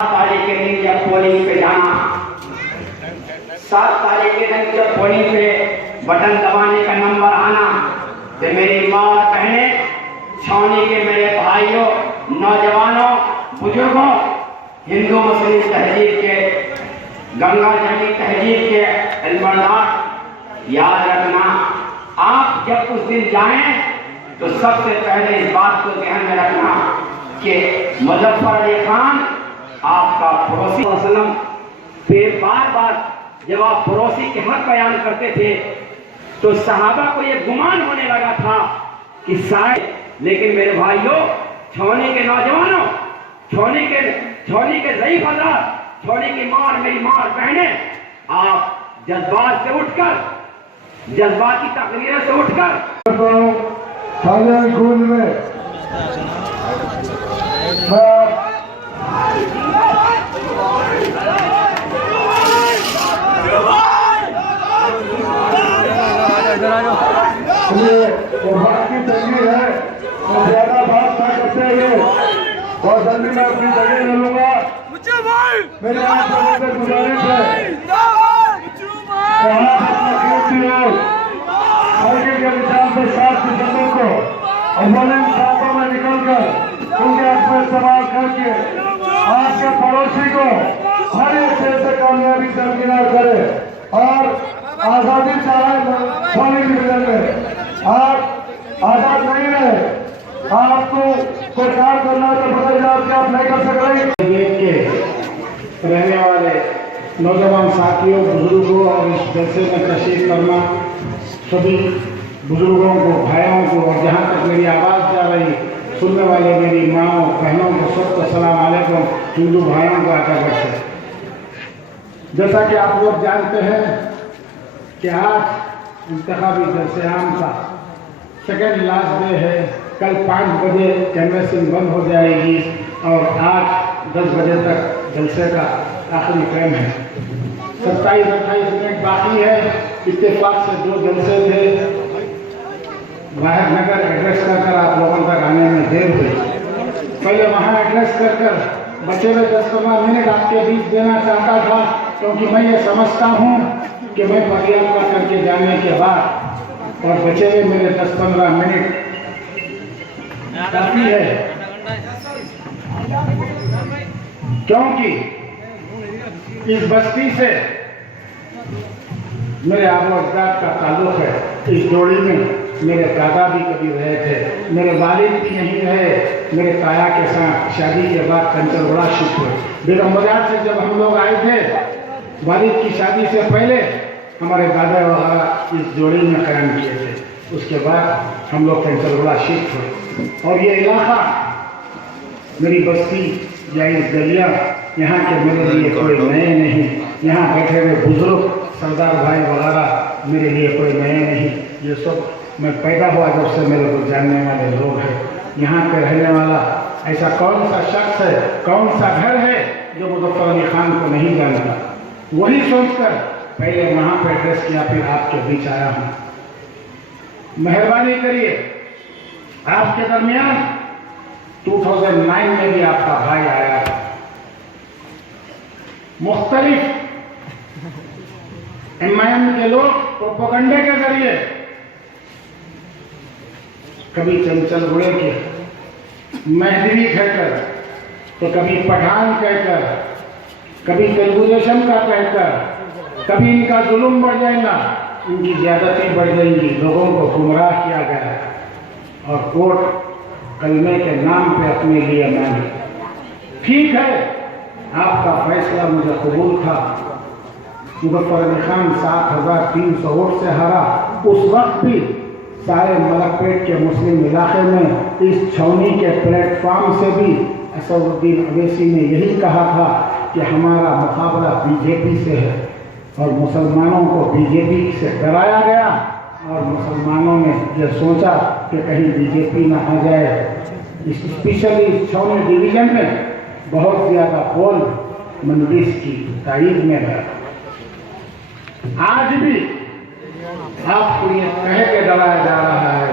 تاریخ کے دن جب پولنگ پہ جانا، 7 تاریخ کے دن جب پولنگ پہ بٹن دبانے کا نمبر آنا، تو میری ماں اور بہنیں، چھاؤنی کے میرے بھائیوں، نوجوانوں، بزرگوں، ہندو مسلم تہذیب کے، گنگا جمنی تہذیب کے علمبردار، یاد رکھنا آپ جب اس دن جائیں تو سب سے پہلے اس بات کو ذہن میں رکھنا کہ مظفر علی خان آپ کا پڑوسی وسلم پہ بار بار جب آپ پڑوسی کے حق بیان کرتے تھے تو صحابہ کو یہ گمان ہونے لگا تھا کہ شاید، لیکن میرے بھائیوں، چھاؤنی کے نوجوانوں، چھاؤنی کے ضعیف حضرات، چھاؤنی کی ماں اور میری ماں اور بہنیں، آپ جذبات سے اٹھ کر، جذباتی تقریروں سے اٹھ کر کی تنگی ہے اور زیادہ بات نہ کرتے ہوئے بہت جلدی میں اپنی جگہ لے لوں گا۔ میرے آپ سے گزارش ہے ملک کے نشان سے 7 دسمبر کو اولین ساتوں میں نکل کر ان کے حق میں استعمال کر کے آپ کے پڑوسی کو ہر ایک چیز سے کامیابی درکنار کرے اور آزادی چاہے پانی ملنے میں آپ آزاد نہیں رہے، آپ کو کوئی کام کرنا تو بدل جائے آپ نہیں کر سک رہے۔ دیکھ کے رہنے والے نوجوان ساتھیوں، بزرگوں اور اس جلسے میں تشریف کرنا، سبھی بزرگوں کو، بھائیوں کو اور جہاں تک میری آواز جا رہی سننے والے میری ماں بہنوں کو سب کو السلام علیکم، ہندو بھائیوں کو آتا کرتے۔ جیسا کہ آپ لوگ جانتے ہیں کہ آج انتخابی جلسے عام کا سیکنڈ لاسٹ ڈے ہے۔ کل 5 بجے کینویسنگ بند ہو جائے گی اور آج 10 بجے تک جلسے کا آخری ٹائم ہے۔ 27-28 منٹ باقی ہے۔ اتفاق سے 2 جلسے تھے، باہر نگر ایڈریس کر آپ لوگوں تک آنے میں دیر ہوئی۔ پہلے وہاں ایڈریس کر بچے ہوئے 10-15 منٹ آپ کے بیچ دینا چاہتا تھا، کیونکہ میں یہ سمجھتا ہوں کہ میں پریام کر کے جانے کے بعد اور بچے ہوئے میرے 10-15 منٹ کافی ہے، کیونکہ اس بستی سے میرے آبا و اجداد کا تعلق ہے۔ اس جوڑی میں میرے دادا بھی کبھی رہے تھے، میرے والد بھی یہیں رہے، میرے تایا کے ساتھ شادی کے بعد کنچرگوڑا شفٹ ہوئے۔ بیگم بازار سے جب ہم لوگ آئے تھے، والد کی شادی سے پہلے ہمارے دادا وغیرہ اس جوڑی میں قیام کیے تھے، اس کے بعد ہم لوگ کنچرگوڑا شفٹ ہوئے۔ اور یہ علاقہ، میری بستی یا اس گلیاں یہاں کے میرے لیے کوئی نئے نہیں، یہاں بیٹھے ہوئے بزرگ سردار بھائی وغیرہ میرے لیے کوئی نئے نہیں، یہ سب میں پیدا ہوا جب سے میرے کو جاننے والے لوگ ہیں۔ یہاں پہ رہنے والا ایسا کون سا شخص ہے، کون سا گھر ہے جو مظفر علی خان کو نہیں جانتا؟ وہی سوچ کر پہلے وہاں پہ ایڈریس کیا، پھر آپ کے بیچ آیا ہوں۔ مہربانی کریے، آپ کے درمیان 2009 میں بھی آپ کا بھائی آیا تھا۔ مختلف ایم کے لوگ پروپیگنڈے کے ذریعے کبھی چنچل گڑے کے مہدوی کہہ کر، تو کبھی پٹھان کہہ کر، کبھی تیلگو دیشم کا کہہ کر، کبھی ان کا ظلم بڑھ جائے گا، ان کی زیادتی بڑھ جائیں گی، لوگوں کو گمراہ کیا گیا اور کوٹ کلمے کے نام پہ اپنے لیے مانگے۔ ٹھیک ہے، آپ کا فیصلہ مجھے قبول تھا۔ مظفر علی خان 7300 ووٹ سے ہارا۔ اس وقت بھی سارے ملک پیٹ کے مسلم علاقے میں اس چھاؤنی کے پلیٹ فارم سے بھی اسد الدین اویسی نے یہی کہا تھا کہ ہمارا مقابلہ بی جے پی سے ہے، اور مسلمانوں کو بی جے پی سے ڈرایا گیا اور مسلمانوں نے یہ سوچا کہ کہیں بی جے پی نہ آ جائے۔ اسپیشلی چھاؤنی ڈویژن میں بہت زیادہ پول منویس کی تائید میں گیا۔ آج بھی آپ کو یہ کہہ کے ڈرایا جا رہا ہے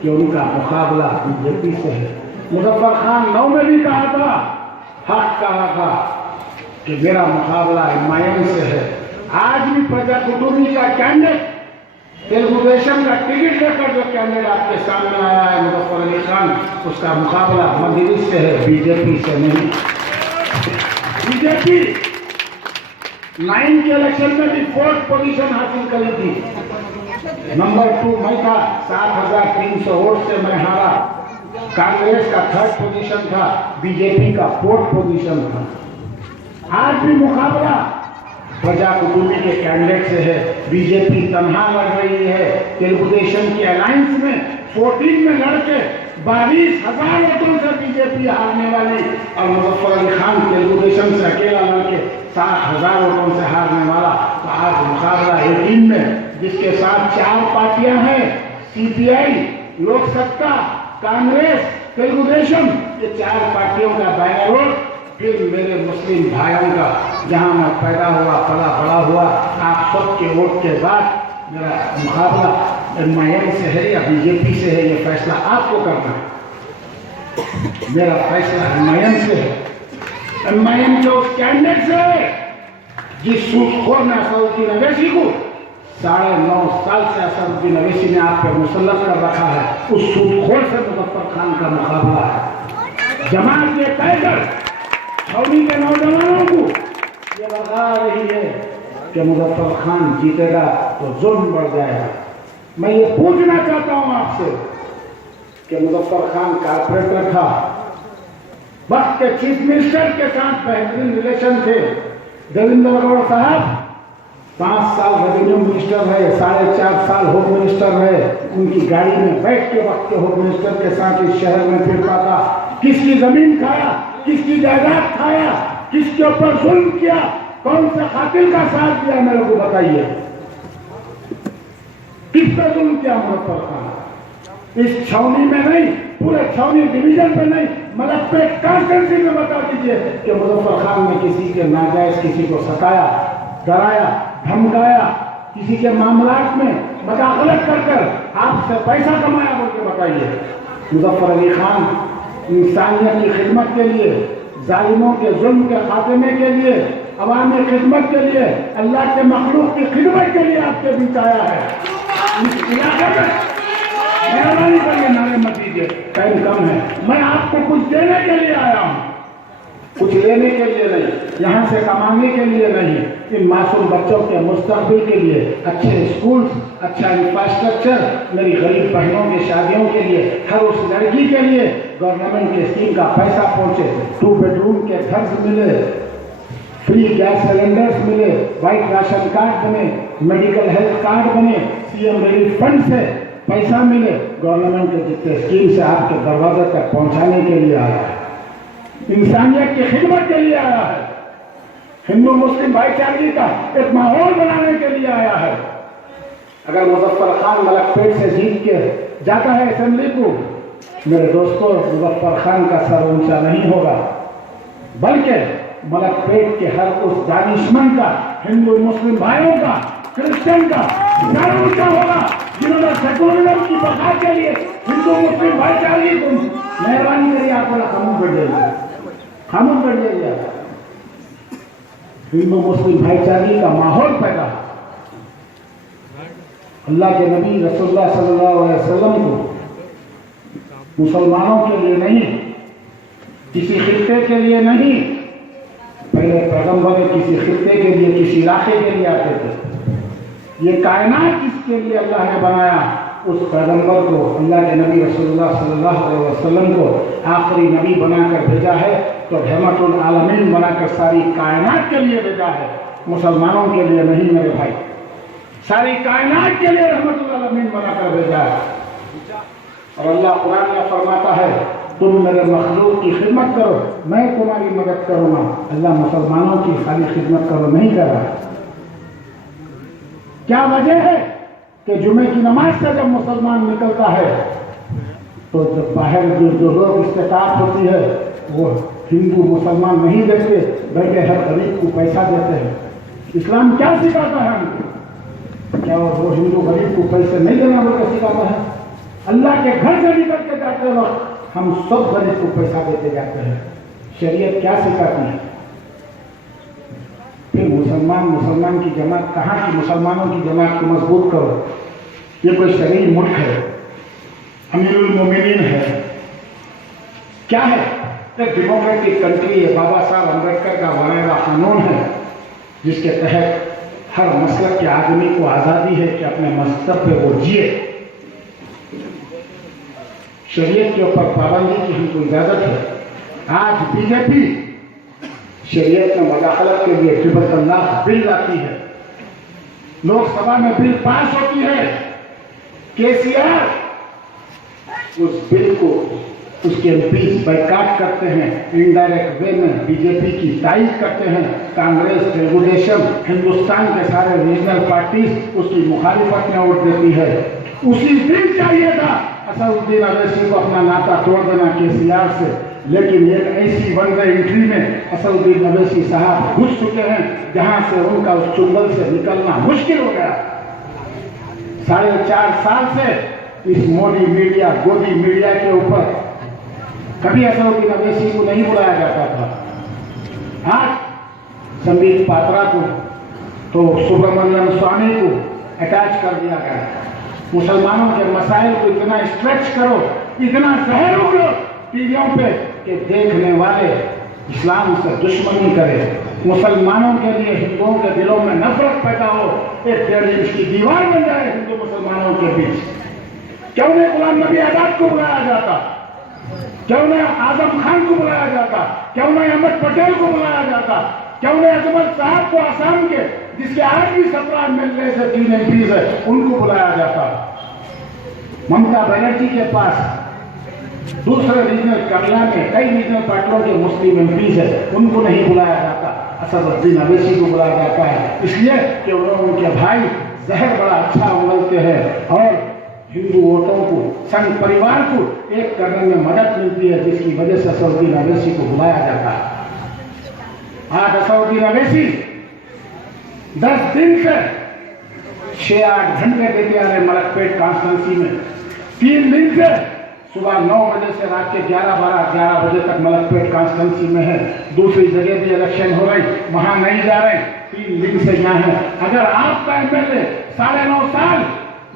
کہ ان کا مقابلہ بی جے پی سے ہے۔ مظفر خان 9 میں بھی کہا تھا حق کہا تھا کہ میرا مقابلہ MIM سے ہے. آج بھی پرجا کٹوبی کا کینڈیڈیٹ تیلگو دیشم کا ٹکٹ لے کر جو کینڈیڈیٹ آپ کے سامنے آیا ہے مظفر علی خان، اس کا مقابلہ مجلس سے ہے، BJP سے نہیں. BJP 9 کے الیکشن میں بھی 4th پوزیشن حاصل کری تھی. نمبر 2 میں تھا، 7,300 ووٹ سے میں ہارا. کانگریس کا 3rd پوزیشن تھا، BJP کا 4th پوزیشن تھا. آج بھی مقابلہ پرجا کٹوبی کے کینڈیڈیٹ سے ہے. BJP تنہا لڑ رہی ہے. تیلگو دیشم کی الائنس میں 14 میں لڑ کے 22,000 ووٹوں سے BJP ہارنے والی، اور مظفر علی خان تیلگو دیشم سے اکیلا لڑ کے 60,000 ووٹوں سے ہارنے والا. تو آج مقابلہ 18 میں جس کے ساتھ 4 پارٹیاں ہیں، CPI، لوک ستا، کانگریس، تیلگو دیشم، یہ 4 پارٹیوں کا بیانور. پھر میرے مسلم بھائیوں کا، جہاں میں پیدا ہوا پلا بڑا ہوا، آپ سب کے ووٹ کے بعد میرا مقابلہ MIM سے ہے یا BJP سے ہے، یہ فیصلہ آپ کو کرنا ہے. میرا فیصلہ MIM سے ہے. MIM کے اس کینڈیڈیٹ سے ہے جس سود خور نے اسدالدین اویسی کو 9.5 سال سے اسدالدین اویسی نے آپ پہ مسلط کر رکھا ہے. اس سود خور سے مظفر خان کا مقابلہ ہے. جماعت یہ طے کر چھوڑی کے نوجوانوں کو یہ بتا رہی ہے کہ مظفر خان جیتے گا تو ظلم بڑھ جائے گا. میں یہ پوچھنا چاہتا ہوں آپ سے کہ مظفر خان کارپوریٹر تھا، وقت کے چیف منسٹر کے ساتھ بہترین ریلیشن تھے. دیویندر گوڑ صاحب 5 سال ریونیو منسٹر رہے، 4.5 سال ہوم منسٹر رہے. ان کی گاڑی میں بیٹھ کے وقت کے ہوم منسٹر کے ساتھ اس شہر میں پھرتا تھا. کس کی زمین کھایا، کس کی جائیداد کھایا، کس کے اوپر ظلم کیا، کون سے قاتل کا ساتھ دیا، میرے کو بتائیے. کس پہ ظلم کیا مظفر خان؟ اس چھاونی میں نہیں، پورے چھاونی ڈویژن پہ نہیں، ملکپیٹ کانسٹیچوئنسی میں بتا دیجئے کہ مظفر خان نے کسی کے ناجائز کسی کو ستایا، ڈرایا، دھمکایا، کسی کے معاملات میں مداخلت کر آپ سے پیسہ کمایا بول کے بتائیے. مظفر علی خان انسانیت کی خدمت کے لیے، ظالموں کے ظلم کے خاتمے کے لیے، عوامی خدمت کے لیے، اللہ کے مخلوق کی خدمت کے لیے آپ کے بیچ آیا ہے. اس علاقے میں مہربانی کر کے نعرے مت دیجیے، ٹائم کم ہے. میں آپ کو کچھ دینے کے لیے آیا ہوں، کچھ لینے کے لیے نہیں، یہاں سے کمانے کے لیے نہیں. ان معصوم بچوں کے مستقبل کے لیے اچھے اسکول، اچھا انفراسٹرکچر، میری غریب بہنوں کی شادیوں کے لیے، ہر اس لڑکی کے لیے گورنمنٹ کے اسکیم کا پیسہ پہنچے. 2 بیڈروم کے گھر ملے، فری گیس سلنڈرز ملے، وائٹ راشن کارڈ بنے، میڈیکل ہیلتھ کارڈ بنے، CM ریلیف فنڈ سے پیسہ ملے. گورنمنٹ کے جتنے اسکیم سے آپ کے دروازے تک پہنچانے کے لیے آیا ہے، انسانیت کی خدمت کے لیے آیا ہے، ہندو مسلم بھائی چارگی کا ایک ماحول بنانے کے لیے آیا ہے. اگر مظفر خان ملکپیٹ سے جیت کے جاتا ہے اسمبلی کو، میرے دوستوں، مظفر خان کا سر اونچا نہیں ہوگا، بلکہ ملکپیٹ کے ہر اس دانشمند کا، ہندو مسلم بھائیوں کا، کرسچن کا سر اونچا ہوگا جنہوں نے سیکولرزم کی بقا کے لیے ہندو مسلم بھائی چارگی کو. مہربانی کریے آپ کو خاموش کر دیجیے، خاموش کر دیجیے. ہندو مسلم بھائی چارگی کا ماحول پیدا، اللہ کے نبی رسول اللہ صلی اللہ علیہ وسلم کو مسلمانوں کے لیے نہیں، کسی خطے کے لیے نہیں، پہلے پیغمبر کسی خطے کے لیے، کسی علاقے کے لیے آتے تھے. یہ کائنات جس کے لیے اللہ نے بنایا، اس پیغمبر کو، اللہ کے نبی رسول اللہ صلی اللہ علیہ وسلم کو آخری نبی بنا کر بھیجا ہے تو رحمت العالمین بنا کر ساری کائنات کے لیے بھیجا ہے، مسلمانوں کے لیے نہیں میرے بھائی. ساری کائنات کے لیے رحمت العالمین بنا کر بھیجا ہے. اور اللہ قرآن میں فرماتا ہے تم میرے مخلوق کی خدمت کرو، میں تمہاری مدد کروں گا. اللہ مسلمانوں کی خالی خدمت کرو نہیں کر رہا. کیا وجہ ہے کہ جمعے کی نماز سے جب مسلمان نکلتا ہے تو جب باہر جو لوگ استطاعت ہوتی ہے وہ ہندو مسلمان نہیں دیتے بلکہ ہر غریب کو پیسہ دیتے ہیں. اسلام کیا سکھاتا ہے ہم کو؟ کیا وہ ہندو غریب کو پیسے نہیں دینا بلکہ سکھاتا ہے؟ اللہ کے گھر سے نکل کے جاتے وقت ہم سب غریب کو پیسہ دیتے جاتے ہیں. शरीयत क्या सिखाती है? फिर मुसलमान की जमात कहाँ की? मुसलमानों की जमात को मजबूत करो। ये कोई शरीर मुल्क है, अमीरुल मोमिनीन है, क्या है? एक डेमोक्रेटिक कंट्री है, बाबा साहब अम्बेडकर का बनाया हुआ कानून है जिसके तहत हर मसलक के आदमी को आज़ादी है कि अपने मजहब पे वो जिए। शरीयत के ऊपर पाबंदी की हमको इजाजत है। आज बीजेपी शरीयत में मदाखलत के लिए ट्रिब्यूनल बिल लाती है, लोकसभा में बिल पास होती है, केसीआर उस बिल को उसके एमपी बाइकाट करते हैं, इनडायरेक्ट वे में बीजेपी की तारीफ करते हैं। कांग्रेस, तेलुगुदेशम, हिंदुस्तान के सारे रीजनल पार्टीज उसकी मुखालिफत में वोट देती है। उसी दिन चाहिए था असदुद्दीन अवैसी को अपना नाता तोड़ देना केसीआर से, लेकिन एक ऐसी वन वे एंट्री में असदुद्दीन अवैसी साहब घुस चुके हैं जहां से उनका उस चुंगल से निकलना मुश्किल हो गया। 4.5 साल से इस मोदी मीडिया, गोदी मीडिया के ऊपर कभी असदुद्दीन अवैसी को नहीं बुलाया जाता था। आज संदीप पात्रा को तो सुब्रमण्यम स्वामी को अटैच कर दिया गया। मुसलमानों के मसाइल को इतना स्ट्रेच करो, इतना जहर उगलो टीवियों पे कि देखने वाले इस्लाम से दुश्मनी करे, मुसलमानों के लिए हिंदुओं के दिलों में नफरत पैदा हो, एक 1.5 इंच की दीवार बन जाए हिंदू मुसलमानों के बीच। क्यों नहीं गुलाम नबी आजाद को बुलाया जाता? क्यों नहीं आजम खान को बुलाया जाता? क्यों नहीं अहमद पटेल को बुलाया जाता? क्यों नहीं अजमत साहब को आसाम के, जिसके आज भी 17 एमएलए से 3 एमपी है, उनको बुलाया जाता? ममता बनर्जी के पास दूसरे रीजनल केरला में कई रीजनल पार्टियों के मुस्लिम एमपी है, उनको नहीं बुलाया जाता। असदुद्दीन अवैसी को बुलाया जाता है इसलिए कि उनके भाई जहर बड़ा अच्छा उगलते हैं और हिंदू वोटों को, संघ परिवार को एक करने में मदद मिलती है, जिसकी वजह से असदुद्दीन अवैसी को बुलाया जाता है। आज असदुद्दीन अवैसी 10 दिन से 6-8 घंटे देते आ रहे मलकपेट कॉन्स्टिट्यूंसी में। 3 दिन से सुबह 9 बजे से रात के 11 बजे तक मलकपेट कॉन्स्टिट्यूंसी में है। दूसरी जगह भी इलेक्शन हो रही, वहां नहीं जा रहे, 3 दिन से यहाँ है। अगर आपका एमएलए 9.5 साल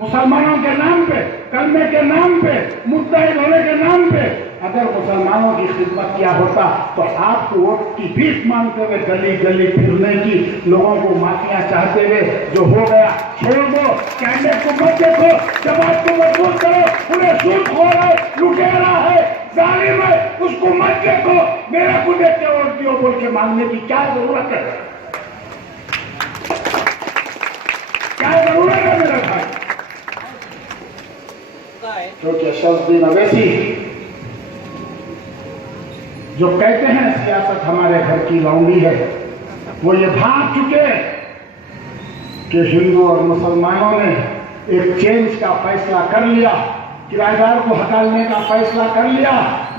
मुसलमानों के नाम पे, कलमे के नाम पे, मुद्दे होने के नाम पे अगर मुसलमानों की खिदमत किया होता तो आपको वोट की भीख मांगते हुए गली गली फिरने की, लोगों को माफिया चाहते हुए जो हो गया छोड़ दो, कैंडिडेट को मत देखो, जमात को मजबूत करो, उन्हें सूदखोर है, लुटेरा है, जालिम है, उसको मत देखो, मेरा को देख के वोट दियो बोल के मांगने की क्या जरूरत है? क्या जरूरत है मेरे भाई? क्योंकि असदुद्दीन अवैसी जो कहते हैं सियासत हमारे घर की लौंडी है, वो ये भाग चुके कि हिंदू और मुसलमानों ने एक चेंज का फैसला कर लिया, किराएदार को हटाने का फैसला कर लिया,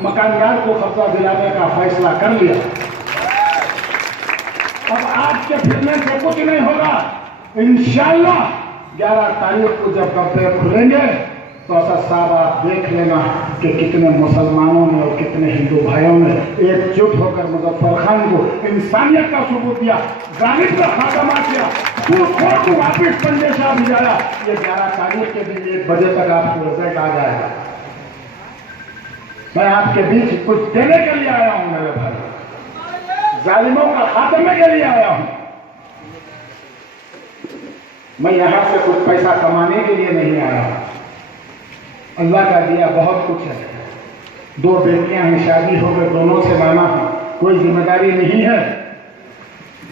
मकानदार को कब्जा दिलाने का फैसला कर लिया। अब आज के फिरने से कुछ नहीं होगा। इंशाअल्लाह 11 तारीख को जब कब्जे खुलेंगे तो असद साहब आप देख लेना कि कितने मुसलमानों ने और कितने हिंदू भाइयों ने एकजुट होकर मुजफ्फर खान को इंसानियत का सबूत दिया, जालिम का खात्मा किया, सूदखोर को वापिस पंदेशा भिजाया। ये 11 तारीख के दिन 1 बजे तक आपको रिजल्ट आ जाएगा। मैं आपके बीच कुछ देने के लिए आया हूं मेरे भाई, जालिमों का खात्मे के लिए आया हूं। मैं यहां से कुछ पैसा कमाने के लिए नहीं आया हूं। अल्लाह का दिया बहुत कुछ है। 2 बेटियां हैं, शादी हो गए, दोनों से माना है, कोई जिम्मेदारी नहीं है।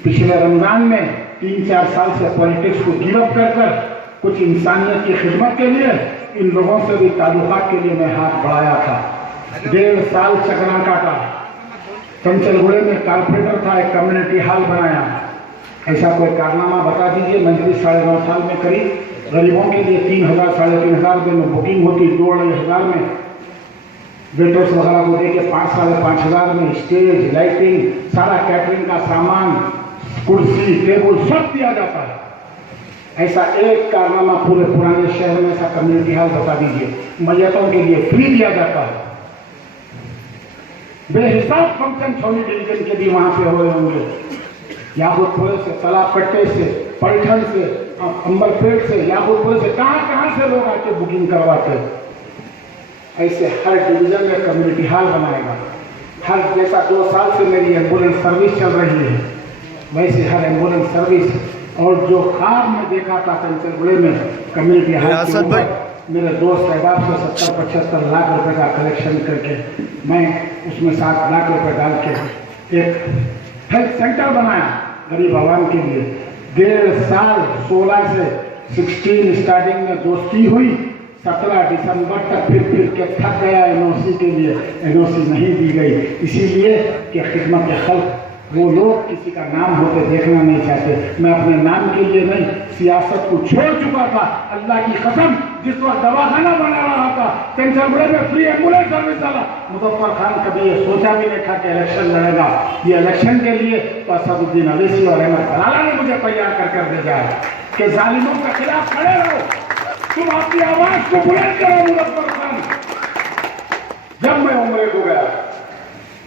पिछले रमजान में 3-4 साल से पॉलिटिक्स को गिव अप कर कुछ इंसानियत की खिदमत के लिए, इन लोगों से भी ताल्लुकात के लिए मैं हाथ बढ़ाया था। 1.5 साल चकना काटा, चंचलगुड़े में कारपोरेटर था, एक कम्युनिटी हॉल बनाया। ऐसा कोई कारनामा बता दीजिए। मंजलिस 9.5 साल में करीब गरीबों के लिए 3,000 साढ़े 3,000 रुपये में बुकिंग होती, 2-2,500 में वेटर्स वगैरह को दे के 5-5,500 में स्टेज, लाइटिंग, सारा कैटरिंग का सामान, कुर्सी, टेबल सब दिया जाता है। ऐसा एक कारनामा पूरे पुराने शहर में ऐसा कम्युनिटी हॉल बता दीजिए। मैयतों के लिए फ्री दिया जाता है। बेहिसाब फंक्शन छौनी डिवीजन के भी वहाँ पे हुए होंगे, याकूतपुर से, तालाबकट्टे से, पलठन से, अंबरपेट से, याकूतपुर से, कहाँ से लोग आके बुकिंग करवाते। ऐसे हर डिवीजन में कम्युनिटी हॉल बनाएगा। हर जैसा 2 साल से मेरी एम्बुलेंस सर्विस चल रही है, वैसे हर एम्बुलेंस सर्विस और जो ख्वाब में देखा था कंचनपुरे में कम्युनिटी हॉल के ऊपर मेरे दोस्त अहबाब से 70-75 लाख रुपए का कलेक्शन करके मैं उसमें 7 लाख रुपए डाल के एक हेल्थ सेंटर बनाया गरीब आवाम के लिए। 1.5 साल 16 से 16 स्टार्टिंग में दोस्ती हुई, 17 दिसंबर तक फिर के थक गया एनओसी के लिए, एनओसी नहीं दी गई, इसीलिए कि खिदमत के खल्क वो लोग किसी का नाम होते देखना नहीं चाहते। मैं अपने नाम के लिए नहीं, सियासत को छोड़ चुका था। अल्लाह की कसम, जिस वक्त दवाखाना बना रहा था कंचनपुरे में फ्री एम्बुलेंस सर्विस वाला, मुजफ्फर खान कभी ये सोचा भी नहीं था कि इलेक्शन लड़ेगा। ये इलेक्शन के लिए तो असदुद्दीन अवैसी और अहमद तलाला ने मुझे तैयार कर भेजा है कि जालिमों के खिलाफ खड़े रहो, तुम अपनी आवाज को बुलंद करो। मुजफ्फर खान, जब मैं उम्रे को गया,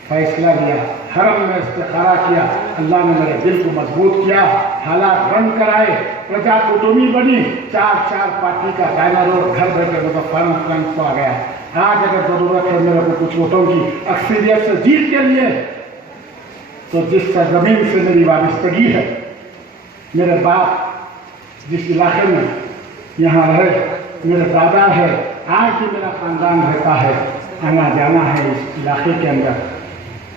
फैसला लिया, हरम में इस्तिखारा किया, अल्लाह ने मेरे दिल को मजबूत किया, हालात रन कराए, प्रजा कुटुंबी बनी, 4 पार्टी का बैनर और घर बैठे मुजफ्फरगंज को आ गया। आज अगर जरूरत है मेरे को कुछ वोटों की अक्सरियत से जीत के लिए, तो जिस जमीन से मेरी वाबस्तगी है, मेरे बाप जिस इलाके में यहाँ रहे, मेरे दादा है, आज भी मेरा खानदान रहता है, आना जाना है इस इलाके के अंदर,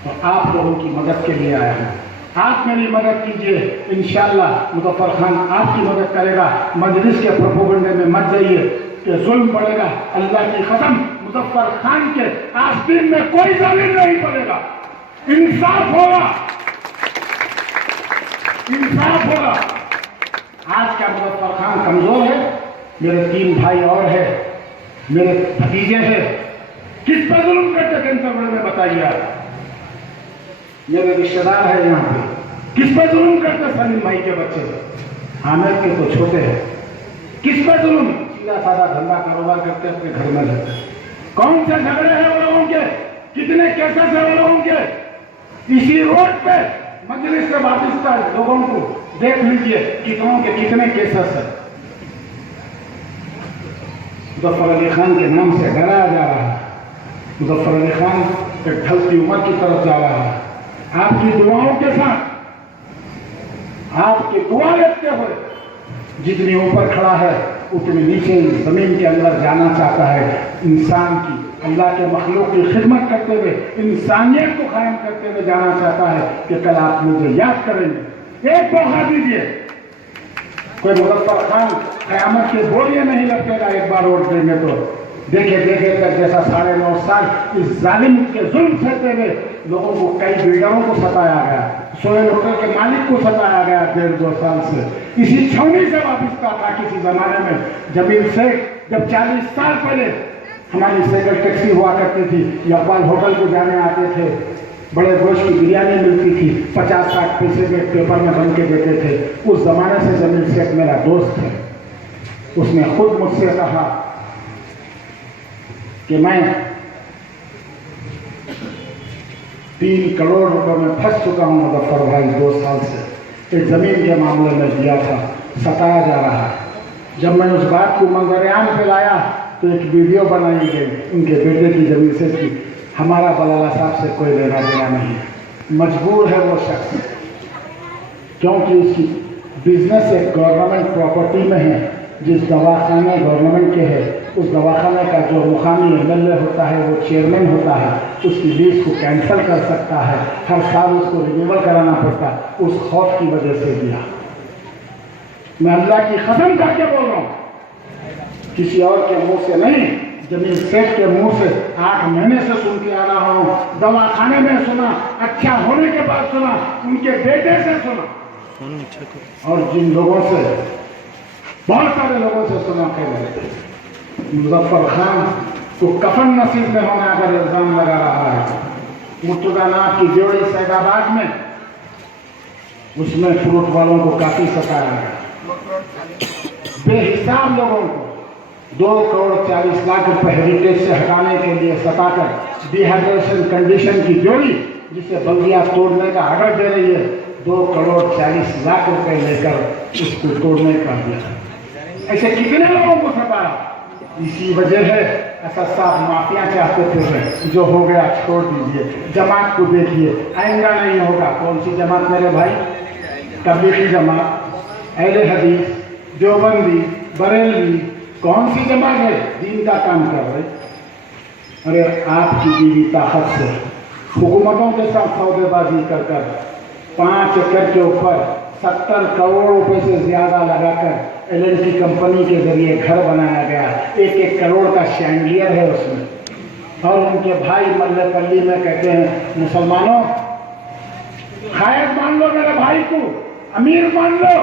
तो आप लोगों की मदद के लिए आया हूँ। आप मेरी मदद कीजिए, इंशाअल्लाह मुजफ्फर खान आपकी मदद करेगा। मजलिस के प्रोपेगेंडे में मत जाइए कि जुल्म बढ़ेगा। अल्लाह की कसम, मुजफ्फर खान के आस्तीन में कोई जालिम नहीं पड़ेगा, इंसाफ होगा, इंसाफ होगा। आज क्या मुजफ्फर खान कमजोर है? मेरे 3 भाई और है, मेरे भतीजे हैं, किस पर जुल्म करते कंचनपुरे में बताइए आप? मेरे रिश्तेदार है यहाँ पे, किस पर जुल्म करते? सलीम भाई के बच्चे, आमिर के तो छोटे हैं, किस पर जुल्म? सीधा साधा धंधा कारोबार करते अपने घर में रहते। कौन से झगड़े हैं वो लोगों के, कितने केसेस है वो लोगों के? इसी रोड पे मजलिस से वापिस्ता लोगों को देख लीजिए कितनों के कितने केसेस है। मुजफ्फर अली खान के नाम से डराया जा रहा है, मुजफ्फर अली खान एक ढलती उम्र की तरफ जा रहा है। आपकी दुआओं के साथ, आपकी दुआ लेते हुए जितनी ऊपर खड़ा है उतनी नीचे जमीन के अंदर जाना चाहता है। इंसान की, अल्लाह के मखलूक की खिदमत करते हुए, इंसानियत को कायम करते हुए जाना चाहता है कि कल आप मुझे याद करेंगे। एक मौका दीजिए, कोई मुजफ्फर खान क़यामत के बोलिए नहीं लगेगा एक बार वोट देंगे तो। देखे कर जैसा 9.5 साल इस जालिम के जुल्म सहते हुए लोगों को, कई बिल्डरों को सताया गया, सोए होटल के मालिक को सताया गया 1.5-2 साल से। इसी छौनी से वापिस्ता था किसी जमाने में जमील शेख, जब 40 साल पहले हमारी साइकिल टैक्सी हुआ करती थी, यकबाल होटल को जाने आते थे, बड़े गोश्त की बिरयानी मिलती थी, 50-60 पैसे में पेपर में बन के देते थे। उस जमाने से जमील शेख मेरा दोस्त है, उसने खुद मुझसे कहा कि मैं 3 करोड़ रुपए में फंस चुका हूं मुजफ्फर भाई 2 साल से। एक जमीन के मामले में दिया था, सताया जा रहा है। जब मैं उस बात को मंजर-ए-आम पे लाया तो एक वीडियो बनाई गई उनके बेटे की जमीन से की। हमारा बलाला साहब से कोई लेना देना नहीं, मजबूर है वो शख्स, क्योंकि उसकी बिजनेस एक गवर्नमेंट प्रॉपर्टी में है। जिस दवाखाने गवर्नमेंट के है, उस दवाखाने का जो मुकामी एमएलए होता है, वो चेयरमैन होता है, उसकी लीज को कैंसिल कर सकता है, हर साल उसको रिन्यूअल कराना पड़ता। उस खौफ की वजह से दिया। मैं अल्लाह की कसम करके बोल रहा हूँ, किसी और के मुंह से नहीं, जमीन शेख के मुंह से 8 महीने से सुन के आ रहा हूँ। दवाखाने में सुना, अच्छा होने के बाद सुना, उनके बेटे से सुना, और जिन लोगों से, बहुत सारे लोगों से सुना के मुजफ्फर खान को कफन नसीब में होने अगर इल्जाम लगा रहा है। मुर्तुजानाथ की जोड़ी सैदाबाद में, उसमें फ्रूट वालों को काफी सताया गया, बेहिसाब लोगों को 2 करोड़ 40 लाख रुपए हेरिटेज से हटाने के लिए सताकर डिहाइड्रेशन कंडीशन की जोड़ी जिसे बल्दिया तोड़ने का ऑर्डर दे रही है, 2,40,00,000 रुपए लेकर इसको तोड़ने का दिया। ऐसे कितने लोगों को सताया? इसी वजह है असद साहब माफिया चाहते थे, जो हो गया छोड़ दीजिए, जमात को देखिए, आइंदा नहीं होगा। कौन सी जमात मेरे भाई? तबलीगी जमात, अहले हदीस, देवबंदी, बरेलवी, कौन सी जमात है दीन का काम कर रहे? अरे आपकी बीवी ताकत से हुकूमतों के साथ सौदेबाजी कर 5 एकड़ के ऊपर 70 करोड़ रुपए से ज्यादा लगाकर एलएनटी कंपनी के जरिए घर बनाया गया। 1-1 करोड़ का शैंडियर है उसमें। और उनके भाई मल्लेपल्ली में कहते हैं, मुसलमानों खायद मान लो मेरे भाई को, अमीर मान लो।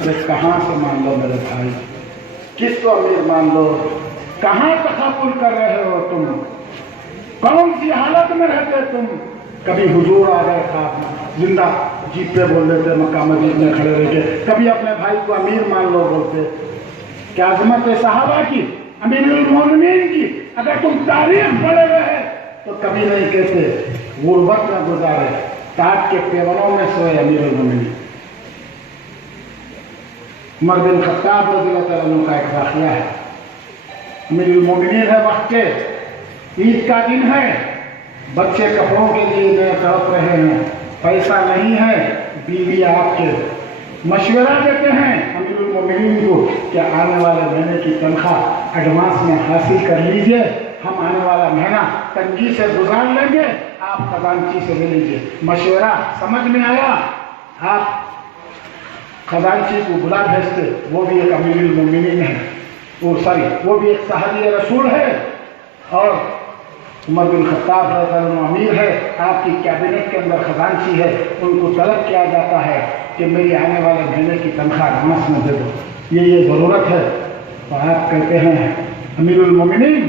अरे कहाँ से मान लो मेरे भाई? किसको अमीर मान लो? कहाँ तकापुर कर रहे हो तुम? कौन सी हालत में रहते तुम? कभी हुजूर आ गए था जिंदा जीप पे बोल देते, मक्का मस्जिद में खड़े रहते, कभी अपने भाई को अमीर मान लो बोलते। क्या अजमत है सहाबा की, अमीरुल मोमिनीन की? अगर तुम तारीख पढ़े रहे तो कभी नहीं कहते गुर्बत में गुजारे, टाट के पेवरों में सोए अमीरुल मोमिनीन। उमर बिन खत्ताब रज़ियल्लाहु अन्हु का एक वाक़या है। अमीरुल मोमिनीन है वक्त के, ईद का दिन है, बच्चे कपड़ों के लिए नए तड़प रहे हैं, पैसा नहीं है, बीवी आपके मशवरा देते हैं अमीरुल मोमिनीन को कि आने वाले महीने की तनख्वाह एडवांस में हासिल कर लीजिए, हम आने वाला महीना तंगी से गुजार लेंगे, आप खजानची से ले लीजिए। मशवरा समझ में आया? आप खजानची को बुला भेजते, वो भी एक अमीरुल मोमिनीन है, वो भी एक सहाबी रसूल है, और उमर बिन खत्ताब अमीर है, आपकी कैबिनेट के अंदर खजानची है। उनको तलब किया जाता है कि मेरी आने वाले महीने की तनख्वाह एडवांस में दे दो, ये ज़रूरत है। और आप कहते हैं अमीरुल मोमिनीन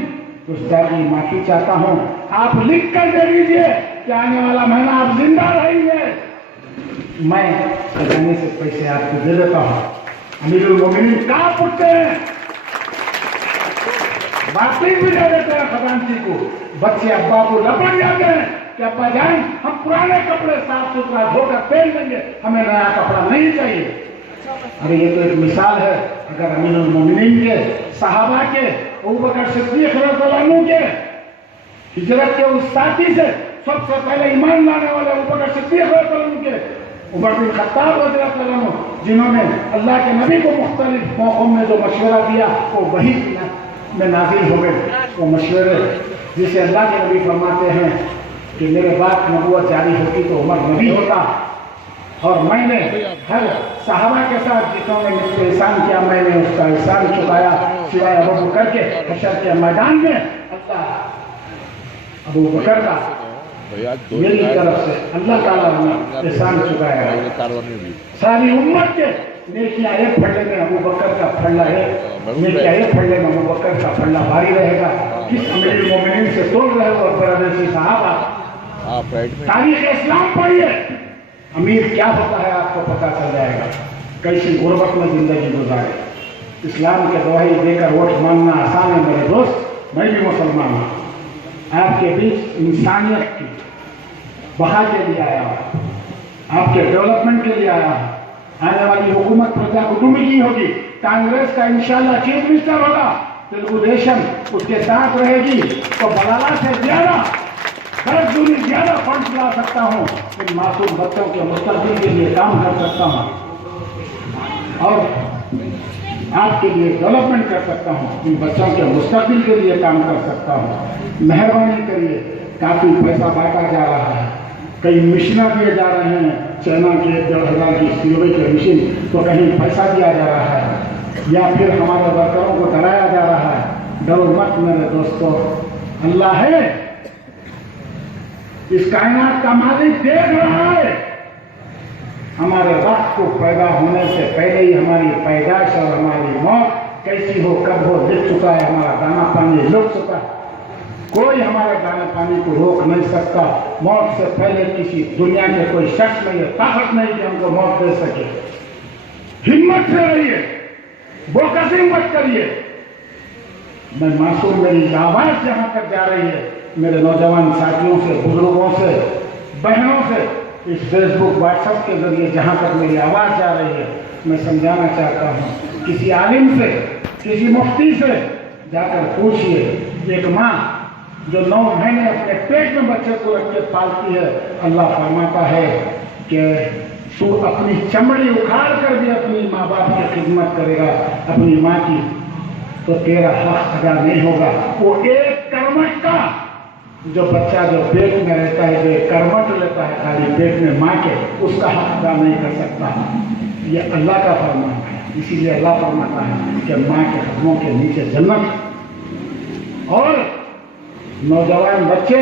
गुस्ताखी माफी चाहता हूँ, आप लिख कर दे दीजिए कि आने वाला महीना आप जिंदा रहेंगे, मैं खजाने से पैसे आपको दे देता हूँ। अमीरुल मोमिनीन कहाँ पूछते हैं? बाकी भी दे देते हैं खजानची को। बच्चे अब्बा को लपट जाते हैं कि अब्बा जान हम पुराने कपड़े साफ सुथरा धोकर पहन लेंगे, हमें नया कपड़ा नहीं चाहिए। अरे ये तो एक मिसाल है। अगर अमीरुल मोमिनीन के, सहाबा के, अबू बकर सिद्दीक रज़ियल्लाहु अन्हु के हिजरत के उस साथी से सबसे पहले ईमान लाने वाले अबू बकर सिद्दीक रज़ियल्लाहु अन्हु के, उमर बिन खत्ताब रज़ियल्लाहु अन्हु, जिन्होंने अल्लाह के नबी को मुख्तलिफ मौक़ों में जो मशवरा दिया वो वही में नाजिल हो गए। वो मशवरे जिसे अल्लाह के नबी फरमाते हैं कि मेरे बाद नबूवत जारी होती तो उमर नबी होता, और मैंने हर सहाबा के साथ जिन्होंने मुझ पर एहसान किया मैंने उसका एहसान चुकाया, सिवाय अबू बकर के। हशर के मैदान में अल्लाह अबू बकर का मेरी तरफ से अल्लाह ताला ने एहसान चुकाया। सारी उम्मत के नेकियां एक फल्ले में अबू बकर का फल्ला है, नेकियां एक फल्ले में अबू बकर का फल्ला भारी रहेगा। किस अमीरुल मोमिनीन से तोड़ रहे हो परदेसी साहबा? तारीख इस्लाम पढ़िए, अमीर क्या होता है आपको पता चल जाएगा, कैसी गुर्बत में जिंदगी गुजारे। इस्लाम के गवाही देकर वोट मांगना आसान है मेरे दोस्त, मैं भी मुसलमान हूँ। आपके बीच इंसानियत की बहा के लिए आया हूँ, आपके डेवलपमेंट के लिए आया हूँ। आने वाली हुकूमत प्रजा कुटुंबी की होगी, कांग्रेस का इंशाल्लाह चीफ मिनिस्टर होगा, तेलुगु देशम उसके साथ रहेगी, तो बलाला से ज्यादा 10 दूनी ज्यादा फंड ला सकता हूँ, इन मासूम बच्चों के मुस्तकबिल के लिए काम कर सकता हूँ और आपके लिए डेवलपमेंट कर सकता हूँ, इन बच्चों के मुस्तकबिल के लिए काम कर सकता हूँ। मेहरबानी करिए, काफी पैसा बांटा जा रहा है, कई मिशनर दिए जा रहे हैं, चाइना के 1,500 की सिल्वर के मशीन, तो कहीं पैसा दिया जा रहा है या फिर हमारे वर्करों को डराया जा रहा है। डरो मत मेरे दोस्तों, अल्लाह है, इस कायनात का मालिक देख रहा है। हमारे वक्त को पैदा होने से पहले ही हमारी पैदाइश और हमारी मौत कैसी हो कब हो लिख चुका है, हमारा दाना पानी लुट चुका है। कोई हमारे दाना पानी को रोक नहीं सकता। मौत से पहले किसी दुनिया के कोई शख्स नहीं है, ताकत नहीं कि हमको मौत दे सके। हिम्मत से रहिए, बोकसी मत करिए। मैं मासूम, मेरी आवाज जहां तक जा रही है, मेरे नौजवान साथियों से, बुजुर्गों से, बहनों से इस फेसबुक व्हाट्सएप के जरिए जहाँ तक मेरी आवाज़ जा रही है, मैं समझाना चाहता हूँ, किसी आलिम से, किसी मुफ्ती से जाकर पूछिए। एक माँ जो 9 महीने अपने पेट में बच्चे को रख के पालती है, अल्लाह फरमाता है कि तू अपनी चमड़ी उखाड़ कर भी अपनी माँ बाप की खिदमत करेगा, अपनी माँ की, तो तेरा हक अदा नहीं होगा। वो एक कर्मठ का जो बच्चा जो पेट में रहता है, जो कर्मठ लेता है खाली पेट में माँ के, उसका हक अदा नहीं कर सकता। ये अल्लाह का फरमान है। इसीलिए अल्लाह फरमाता है कि माँ के कदमों के नीचे जन्नत। और नौजवान बच्चे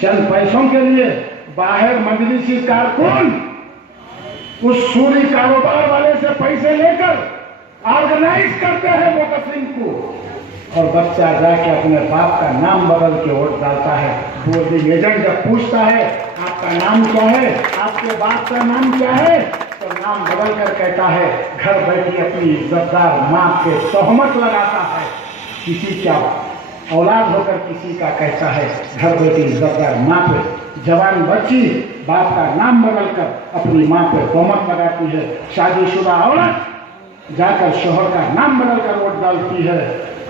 चंद पैसों के लिए बाहर मजलिसी कारकुन उस सूरी कारोबार वाले से पैसे लेकर ऑर्गेनाइज करते हैं मोकसिम को, और बच्चा जाके अपने बाप का नाम बदल के वोट डालता है। वोटिंग एजेंट जब पूछता है आपका नाम क्या है, आपके बाप का नाम क्या है, तो नाम बदल कर कहता है, घर बैठी अपनी इज्जतदार माँ पे तोहमत लगाता है। किसी का औलाद होकर किसी का कहता है घर बैठी इज्जतदार माँ पे। जवान बच्ची बाप का नाम बदल कर अपनी माँ पे तोहमत लगाती है। शादीशुदा औरत जाकर शोहर का नाम बदल कर वोट डालती है।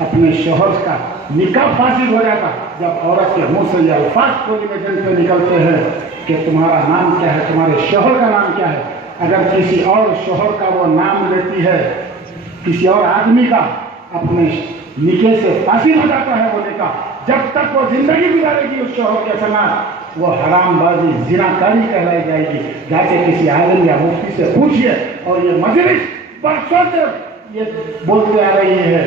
अपने शोहर का निकाह फासिद हो जाता जब औरत के मुंह से ये अल्फाज टेलीविजन पे निकलते हैं कि तुम्हारा नाम क्या है, तुम्हारे शोहर का नाम क्या है। अगर किसी और शोहर का वो नाम लेती है, किसी और आदमी का, अपने निके से फासिद हो जाता है वो निकाह। जब तक वो जिंदगी गुजारेगी उस शोहर के समान, वो हरामबाजी जिनाकारी कहलाई जाएगी। जाके किसी आलिम या मुफ्ती से पूछिए। और ये मजलिस बरसों से ये बोलते आ रही है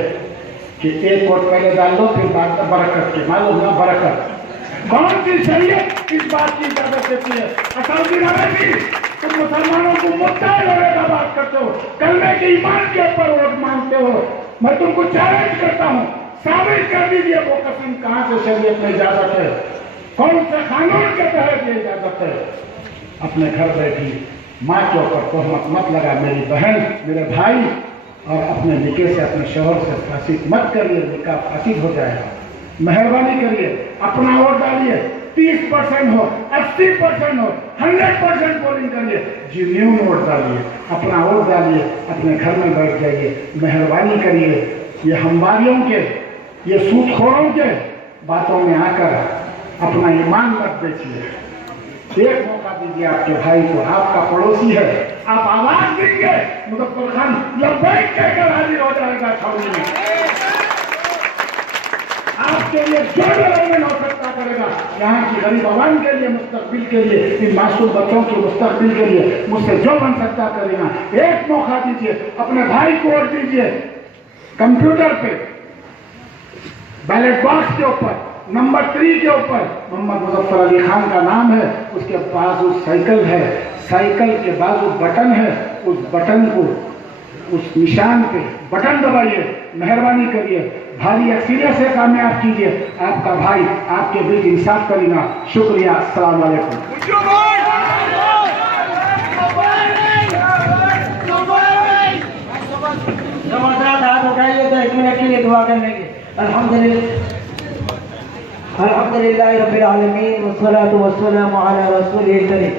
कि एक वोट पहले डाल दो फिर बाद में बरकत की, मालूम ना बरकत कौन सी शरीयत इस बात की इजाजत देती है। असद अरबी तुम मुसलमानों को मुद्दा लड़े का बात करते हो, कलमे के ईमान के ऊपर वोट मांगते हो। मैं तुमको चैलेंज करता हूँ, साबित कर दीजिए वो कसीम कहाँ से शरीयत में इजाजत है, कौन से कानून के तहत ये इजाजत है। अपने घर बैठी माँ के ऊपर तोहमत मत लगा मेरी बहन, मेरे भाई, और अपने निके से, अपने शोहर से फासिद मत करिए, निकाह फासिद हो जाएगा। मेहरबानी करिए, अपना वोट डालिए। 30% हो, 80% हो, 100% पोलिंग करिए, जेन्युइन वोट डालिए, अपना वोट डालिए, अपने घर में बैठ जाइए। मेहरबानी करिए, ये हमवारियों के, ये सूदखोरों के बातों में आकर अपना ईमान मत बेचिए। एक मौका दीजिए आपके भाई को, आपका पड़ोसी है, आप आवाज देंगे, मुजफ्फर खान लब्बैक कहकर हाजिर हो जाएगा छावनी में। आपके लिए जो डेवलपमेंट हो सकता करेगा, यहाँ की गरीब आवाम के लिए, मुस्तकबिल के लिए, इन मासूम बच्चों के मुस्तकबिल के लिए मुझसे जो बन सकता करेगा। एक मौका दीजिए, अपने भाई को वोट दीजिए। कंप्यूटर पे बैलेट बॉक्स के ऊपर नंबर 3 के ऊपर मोहम्मद मुजफ्फर अली खान का नाम है, उसके बाजू साइकिल है, साइकिल के बाजू बटन है, उस बटन को, उस निशान पे बटन दबाइए। मेहरबानी करिए, भारी अक्सरियत से कामयाब कीजिए। आपका भाई आपके बीच इंसाफ करेगा। शुक्रिया, अस्सलाम वालेकुम। हाथ उठाइए तो 1 मिनट के लिए दुआ कर लेंगे। अल्हम्दुलिल्लाह रब्बिल आलमीन वस्सलातु वस्सलामु अला रसूलिल करीम।